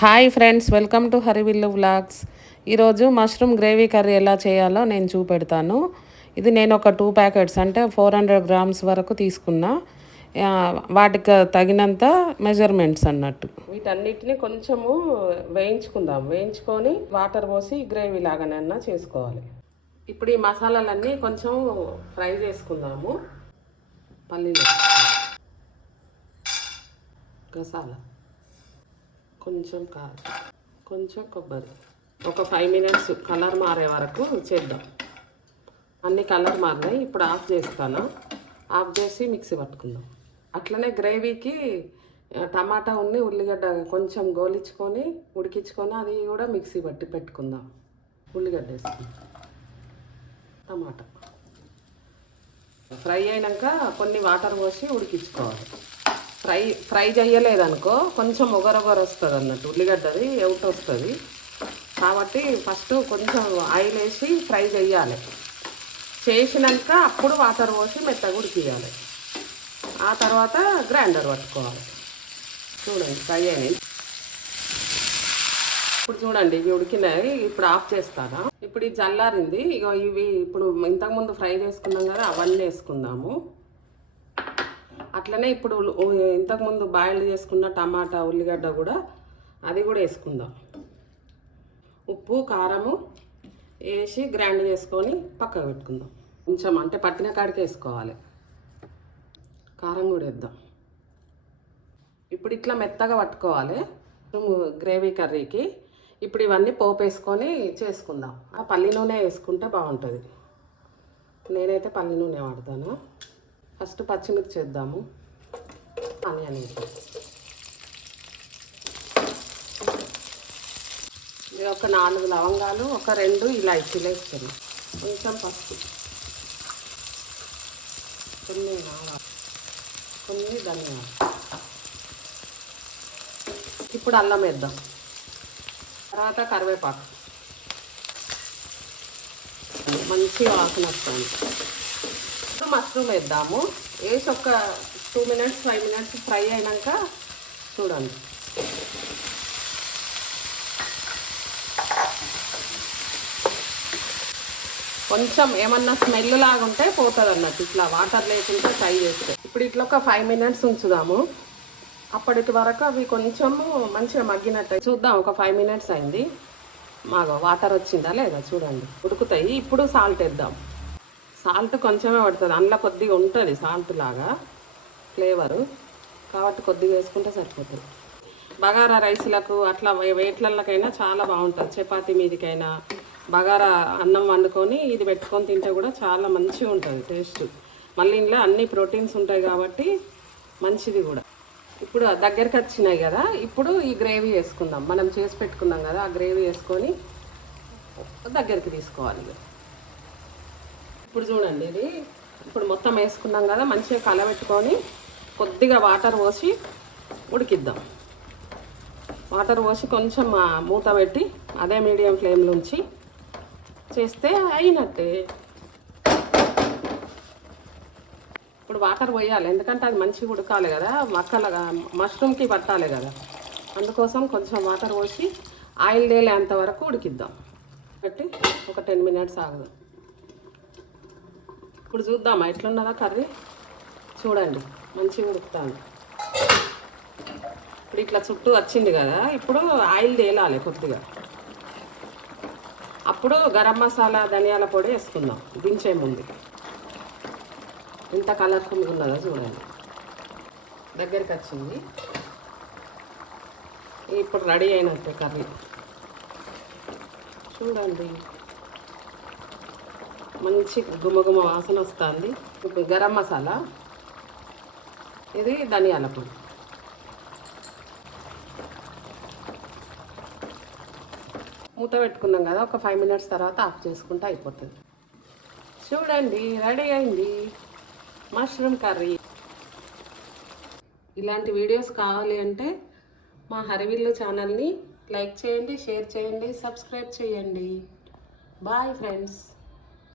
Hi friends, welcome to Harivillu vlogs. ఈరోజు mushroom gravy curry ఎలా చేయాలో నేను చూపెడతాను. ఇది నేను ఒక 2 ప్యాకెట్స్ అంటే 400 గ్రామ్స్ వరకు తీసుకున్నా. వాటికి తగినంత మెజర్మెంట్స్ అన్నట్టు. వీటన్నిటిని కొంచెము వేయించుకుందాం. వేయించుకొని వాటర్ పోసి గ్రేవీ లాగానన్నా చేసుకోవాలి. ఇప్పుడు ఈ మసాలాలన్నీ కొంచెం ఫ్రై చేసుకుందాము. పల్లీలు, గసాల, కొంచెం కారం, కొంచెం కొబ్బరి, ఒక 5 మినిట్స్ కలర్ మారే వరకు చేద్దాం. అన్ని కలర్ మారినాయి. ఇప్పుడు ఆఫ్ చేస్తాను. ఆఫ్ చేసి మిక్సీ పట్టుకుందాం. అట్లనే గ్రేవీకి టమాటా ఉల్లిగడ్డ కొంచెం గోలించుకొని ఉడికించుకొని అది కూడా మిక్సీ పట్టి పెట్టుకుందాం. ఉల్లిగడ్డ వేసుకుందాం, టమాటా ఫ్రై అయినాక కొన్ని వాటర్ పోసి ఉడికించుకోవాలి. ఫ్రై చేయలేదనుకో కొంచెం ఒగరొగరు వస్తుంది అన్నట్టు, ఉల్లిగడ్డది అవుట్ వస్తుంది. కాబట్టి ఫస్ట్ కొంచెం ఆయిల్ వేసి ఫ్రై చేయాలి. చేసినాక అప్పుడు వాటర్ పోసి మెత్తగా ఉడికియాలి. ఆ తర్వాత గ్రైండర్ పట్టుకోవాలి. చూడండి ఫ్రై అయినాయి. ఇప్పుడు చూడండి ఇవి ఉడికినాయి. ఇప్పుడు ఆఫ్ చేస్తాను. ఇప్పుడు ఇది చల్లారింది. ఇక ఇవి ఇప్పుడు ఇంతకుముందు ఫ్రై చేసుకున్నాం కదా, అవన్నీ వేసుకుందాము. అట్లనే ఇప్పుడు ఇంతకుముందు బాయిల్ చేసుకున్న టమాటా ఉల్లిగడ్డ కూడా అది కూడా వేసుకుందాం. ఉప్పు కారము వేసి గ్రైండ్ చేసుకొని పక్కకు పెట్టుకుందాం. కొంచెం అంటే పట్టిన కాడికి వేసుకోవాలి. కారం కూడా వేద్దాం. ఇప్పుడు ఇట్లా మెత్తగా పట్టుకోవాలి గ్రేవీ కర్రీకి. ఇప్పుడు ఇవన్నీ పోపు వేసుకొని చేసుకుందాం. ఆ పల్లి నూనె వేసుకుంటే బాగుంటుంది. నేనైతే పల్లి నూనె వాడతాను. ఫస్ట్ పచ్చిమిర్చి వేద్దాము. ఆనియన్ వేద్దాం. ఒక 4 లవంగాలు, ఒక 2 ఇలాచీలు వేస్తాను. కొంచెం పసుపు, కొన్ని ఆవాలు, కొన్ని ధనియాలు. ఇప్పుడు అల్లం వేద్దాం. తర్వాత కరివేపాకు. మంచి వాసన వస్తుంది. ఇప్పుడు మష్రూమ్ వేద్దాము. వేసి ఒక 2 మినిట్స్ 5 మినిట్స్ ఫ్రై అయినాక చూడండి. కొంచెం ఏమన్నా స్మెల్ లాగా ఉంటే పోతుంది అన్నట్టు, ఇట్లా వాటర్ లేకుండా ఫ్రై చేస్తే. ఇప్పుడు ఇట్లా ఒక 5 మినిట్స్ ఉంచుదాము. అప్పటి వరకు అవి కొంచెము మంచిగా మగ్గినట్టు చూద్దాం. ఒక 5 మినిట్స్ అయింది. మాకు వాటర్ వచ్చిందా లేదా చూడండి. ఉడుకుతాయి. ఇప్పుడు సాల్ట్ వేద్దాం. సాల్ట్ కొంచెమే పడుతుంది. అందులో కొద్దిగా ఉంటుంది సాల్ట్ లాగా ఫ్లేవరు, కాబట్టి కొద్దిగా వేసుకుంటే సరిపోతుంది. బగారా రైస్లకు అట్లా వేట్లకైనా చాలా బాగుంటుంది. చపాతీ మీదికైనా బగారా అన్నం వండుకొని ఇది పెట్టుకొని తింటే కూడా చాలా మంచిగా ఉంటుంది టేస్ట్. మళ్ళీ ఇంట్లో అన్ని ప్రోటీన్స్ ఉంటాయి కాబట్టి మంచిది కూడా. ఇప్పుడు దగ్గరికి వచ్చినాయి కదా, ఇప్పుడు ఈ గ్రేవీ వేసుకుందాం. మనం చేసి పెట్టుకున్నాం కదా, ఆ గ్రేవీ వేసుకొని దగ్గరికి తీసుకోవాలి. ఇప్పుడు చూడండి ఇది ఇప్పుడు మొత్తం వేసుకున్నాం కదా, మంచిగా కలబెట్టుకొని కొద్దిగా వాటర్ పోసి ఉడికిద్దాం. వాటర్ పోసి కొంచెం మూత పెట్టి అదే మీడియం ఫ్లేమ్లో ఉంచి చేస్తే అయినట్టే. ఇప్పుడు వాటర్ పోయాలి, ఎందుకంటే అది మంచిగా ఉడకాలి కదా, మష్రూమ్కి పట్టాలి కదా. అందుకోసం కొంచెం వాటర్ పోసి ఆయిల్ తేలేంత వరకు ఉడికిద్దాం. పెట్టి ఒక 10 మినిట్స్ ఆగుదాం. ఇప్పుడు చూద్దామా ఎట్లున్నదా కర్రీ. చూడండి మంచిగా ఉడుకుతాను. ఇప్పుడు ఇట్లా చుట్టూ వచ్చింది కదా, ఇప్పుడు ఆయిల్ తేలాలి కొద్దిగా. అప్పుడు గరం మసాలా ధనియాల పొడి వేసుకుందాం దించే ముందు. ఇంత కలర్ఫుల్గా ఉన్నదో చూడండి. దగ్గరికి వచ్చింది. ఇప్పుడు రెడీ అయినట్టు కర్రీ. చూడండి మంచి గుమగుమ వాసన వస్తుంది. ఇప్పుడు గరం మసాలా, ఇది ధనియాల పొడి. మూత పెట్టుకున్నాం కదా, ఒక 5 మినిట్స్ తర్వాత ఆఫ్ చేసుకుంటే అయిపోతుంది. చూడండి రెడీ అయింది మష్రూమ్ కర్రీ. ఇలాంటి వీడియోస్ కావాలి అంటే మా హరివిల్లు ఛానల్ని లైక్ చేయండి, షేర్ చేయండి, సబ్స్క్రైబ్ చేయండి. Bye friends.